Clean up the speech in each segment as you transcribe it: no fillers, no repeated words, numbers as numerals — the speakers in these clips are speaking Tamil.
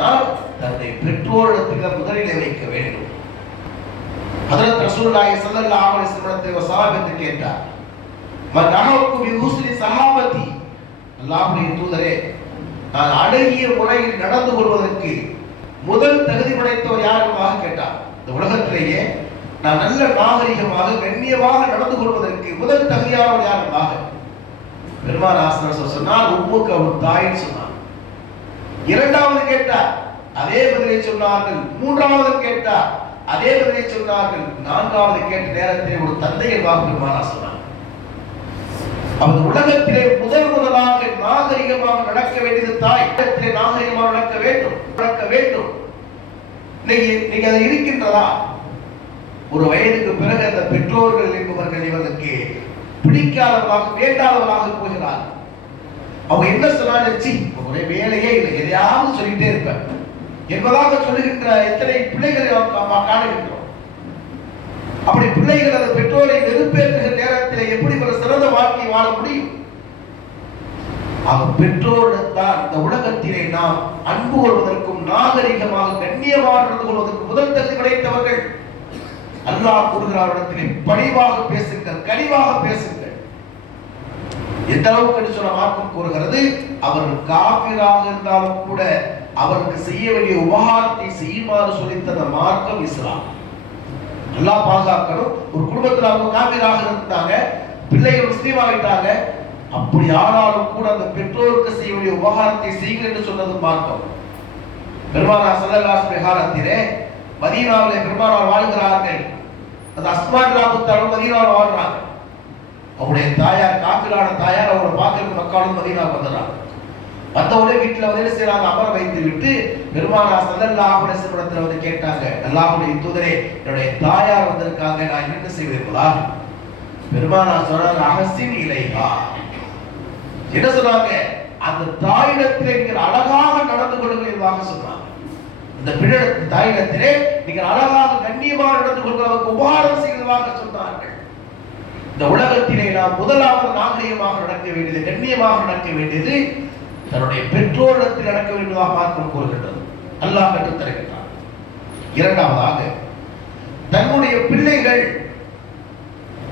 சொன்னால் தன்னுடைய பெற்றோரிடத்தில் முதலிலே வைக்க வேண்டும். ஹஜ்ரத் ரசூலுல்லாஹி ஸல்லல்லாஹு அலைஹி வஸல்லம் ஒரு சஹாபி கேட்டார், மன் அஹக்கு பி உஸ்ரி ஸஹாபதி, அல்லாஹ்வுடைய தூதரே, நான் அழகிய முறையில் நடந்து கொள்வதற்கு முதல் தகுதி படைத்தவர் யாருமாக கேட்டார். இந்த உலகத்திலேயே நான் நல்ல நாகரிகமாக கண்ணியமாக நடந்து கொள்வதற்கு முதல் தகுதியானவர் யாருமாக? பெருமானார் ஆசிரியர் சொன்னார், உம்முக்கு அவர் தாயின்னு சொன்னார். இரண்டாவது கேட்டார், அதே பதிலை சொன்னார்கள். மூன்றாவது கேட்டார், அதே பதிலை சொன்னார்கள். நான்காவது கேட்ட நேரத்தில் ஒரு தந்தையை பெருமானார் சொன்னார். அவர் உலகத்திலே முதலாக நாகரிகமாக நடக்க வேண்டியது தாய். நாகரிகமாக நடக்க வேண்டும். நீங்க அது இருக்கின்றதா? ஒரு வயதுக்கு பிறகு அந்த பெற்றோர்கள் என்பவர்கள் இவர்களுக்கு பிடிக்காதவர்களாக வேண்டாதவர்களாக போகிறார். அவங்க என்ன சொன்னாலும் ஒரே வேலையே இல்லை, எதையாவது சொல்லிட்டே இருப்பேன் என்பதாக சொல்லுகின்ற எத்தனை பிள்ளைகளை காணுகின்றோம். அப்படி பிள்ளைகள் அந்த பெற்றோரை வெறுப்பேற்றுகிற நேரத்தில் எப்படி ஒரு சிறந்த வாழ்க்கை வாழ முடியும்? அவர் பெற்றோரிடத்தான் இந்த உலகத்திலே நாம் அன்பு கொள்வதற்கும் நாகரிகமாக கண்ணியமாக நடந்து கொள்வதற்கு முதல் தகுதி படைத்தவர்கள். அல்லாஹ் கூறுகிறாரிடத்திலே பணிவாக பேசுங்கள், கனிவாக பேசுங்கள். எந்த அளவுக்கு சொன்ன மார்க்கம் கூறுகிறது, அவர்கள் காபிராக இருந்தாலும் கூட அவருக்கு செய்ய வேண்டிய உபகாரத்தை செய்யுமாறு சொல்லித்தந்த மார்க்கம் இஸ்லாம். அல்லாஹ் பாதுகாக்கணும். ஒரு குடும்பத்தில் அவங்க காபிராக இருந்தாங்க, பிள்ளைகள் முஸ்லீம் ஆகிட்டாங்க, அப்படி ஆனாலும் கூட அந்த பெற்றோருக்கு செய்ய வேண்டிய உபகாரத்தை செய்யுங்கள் என்று சொன்னது மார்க்கம். பெருமானார் ஸல்லல்லாஹு அலைஹி வஸல்லம் மதீனாவிலே பெருமானார் வாழ்கிறார்கள். அந்த அஸ்மா ரலியல்லாஹு மதீனாவில் வாழ்றாங்க. அவருடைய தாயார் காபிரான தாயார் அவரை பார்க்க மக்களும் மதீனாவுக்கு வந்துடுறாங்க. வந்தவுடனே வீட்டில் வந்து என்ன செய்யறாங்க, அமர வைத்து விட்டு பெருமானார் ஸல்லல்லாஹு அலைஹி வஸல்லம் வந்து கேட்டாங்க, அல்லாஹ்வுடைய தூதரே, என்னுடைய தாயார் வந்திருக்காங்க, நான் என்ன செய்வீர்களா? பெருமானார் சொன்னாங்க, அஹ்சின் இலைஹா. என்ன சொன்னாங்க? அந்த தாயிடத்திலே நீங்கள் அழகாக நடந்து கொள்ளுங்கள் என்பதாக சொன்னாங்க. இந்த தாயிடத்திலே நீங்கள் அழகாக கண்ணியமாக நடந்து கொள்வதற்கு உபகாரம் செய்வதாக சொன்னார்கள். இந்த உலகத்திலே நாம் முதலாவது நாகரிகமாக நடக்க வேண்டியது, கண்ணியமாக நடக்க வேண்டியது தன்னுடைய பெற்றோரிடத்தில் நடக்க வேண்டியதாக மார்க்கம் கூறுகின்றது. அல்லாஹ் கற்றுத் தருகின்றான். இரண்டாவதாக, தன்னுடைய பிள்ளைகள்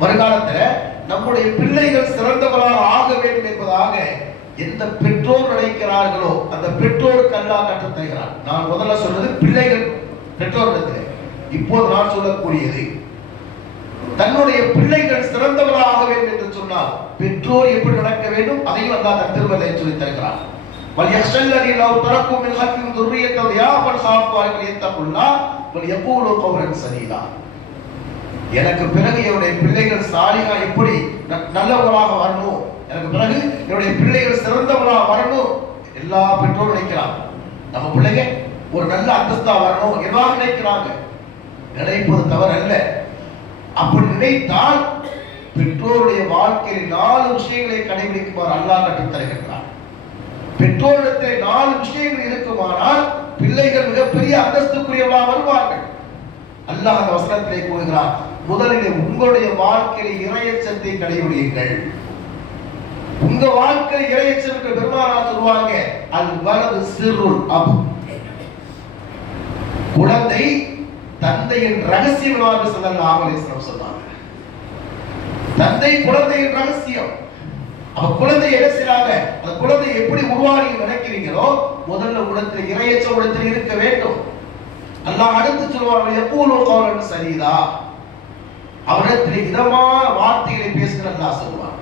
வருகாலத்தில் நம்முடைய பிள்ளைகள் சிறந்தவர்களாக ஆக வேண்டும் என்பதாக எந்த பெற்றோர் நினைக்கிறார்களோ அந்த பெற்றோருக்கு அல்லாஹ் கற்றுத் தருகிறார். நான் முதல்ல சொல்றது பிள்ளைகள் பெற்றோரிடத்தில். இப்போது நான் சொல்லக்கூடியது, தன்னுடைய பிள்ளைகள் சிறந்தவர்களாக வேண்டும் என்று சொன்னால் பெற்றோர் எப்படி நடக்க வேண்டும் அதையும் அல்லாஹ் தன் திருமறையில் சொல்லித் தருகிறார். வல்யஹ்ஷல்லதி லவ் தரக்கு மின் ஹல்கிஹிம் துர்ரியத்தன் யாஃபன் சாஃபு யத்தகுல்லாஹ் வல்யகூலு கௌலன் சதீதா. எனக்கு பிறகு என்னுடைய பிள்ளைகள் சாலிஹா எப்படி நல்லவர்களாக வரணும், எனக்கு பிறகு என்னுடைய பிள்ளைகள் சிறந்தவர்களாக வரணும் எல்லா பெற்றோரும் நினைக்கிறாங்க. நம்ம பிள்ளைங்க ஒரு நல்ல அந்தஸ்தா வரணும் எல்லாம் நினைக்கிறாங்க. நினைப்பது தவறு அல்ல. அப்படி நினைத்தால் பெற்றோருடைய வாழ்க்கையில் 4 விஷயங்களை கடைபிடிக்குமாறு அல்லாஹ் கற்றுத் தருகின்றார். பெற்றோரிடத்தில் 4 விஷயங்கள் இருக்குமானால் பிள்ளைகள் மிகப்பெரிய அந்தஸ்துக்குரியவர்களாக வருவார்கள். அல்லாஹ் அந்த வசனத்திலே கூறுகிறார், முதலிலே உங்களுடைய வாழ்க்கையில் இறையச்சத்தை கடைபிடியுங்கள். உங்க வாழ்க்கையில் இறையச்சத்தை பெருமானார் சொல்வாங்க, அல் வலது சிர்ருல் அப். குழந்தை தந்தையின் ரகசியம் என்று ஸல்லல்லாஹு அலைஹி வஸல்லம் சொன்னாங்க. தந்தை குழந்தையின் ரகசியம். அப்ப குழந்தை என்ன செய்றாங்க, அந்த குழந்தை எப்படி உருவாகி நினைக்கிறீங்களோ முதல்ல உலகத்தில் இறையச்ச உலகத்தில் இருக்க வேண்டும். அல்லாஹ் அடுத்து சொல்வாங்க, யகூலு கௌலன் சதீதா. அவரிடத்தில் இதமான வார்த்தைகளை பேசுங்கள் அல்லாஹ் சொல்வார்.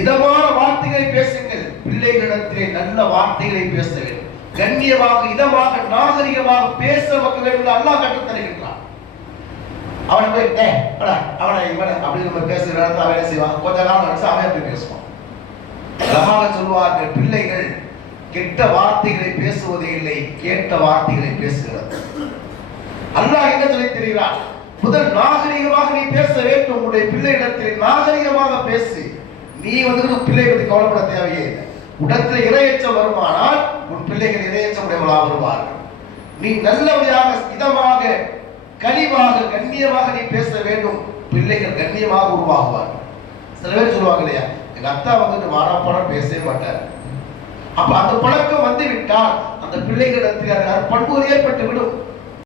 இதமான வார்த்தைகளை பேசுங்கள். பிள்ளைகளிடத்திலே நல்ல வார்த்தைகளை பேச வேண்டும். கண்ணியமாக, இதமாக, நாகரிகமாக பேச மக்கள் வேண்டும் அல்லாஹ் கற்றுத் தருகின்றான். அவனை போய் அவனை இவனை அப்படி நம்ம பேசுகிற இடத்துல அவன் செய்வான், கொஞ்ச நாள் நினைச்சு அவன் அப்படி பேசுவான். அழகாக சொல்வார்கள், பிள்ளைகள் கெட்ட வார்த்தைகளை பேசுவதே இல்லை, கேட்ட வார்த்தைகளை பேசுகிறது. அல்லாஹ் என்ன சொல்லி தெரிகிறார், முதல் நாகரிகமாக நீ பேச வேண்டும். உன்னுடைய பிள்ளையிடத்தில் நாகரிகமாக பேசு. நீ பிள்ளை பற்றி கவலைப்பட தேவையே இல்லை. உடத்தில் இறையச்சம் வருமானால் உன் பிள்ளைகள் இறையச்சம் உடையவர்களாக வருவார்கள். நீ நல்லபடியாக, இதமாக, கனிவாக, கண்ணியமாக நீ பேச வேண்டும். பிள்ளைகள் கண்ணியமாக உருவாகுவார்கள். சில பேர் சொல்லுவாங்க இல்லையா, எங்க அத்தா வாராப்படம் பேசவே மாட்டார், அப்ப அந்த பழக்கம் வந்து விட்டால் அந்த பிள்ளைகளிடத்தில் பண்புகள் ஏற்பட்டு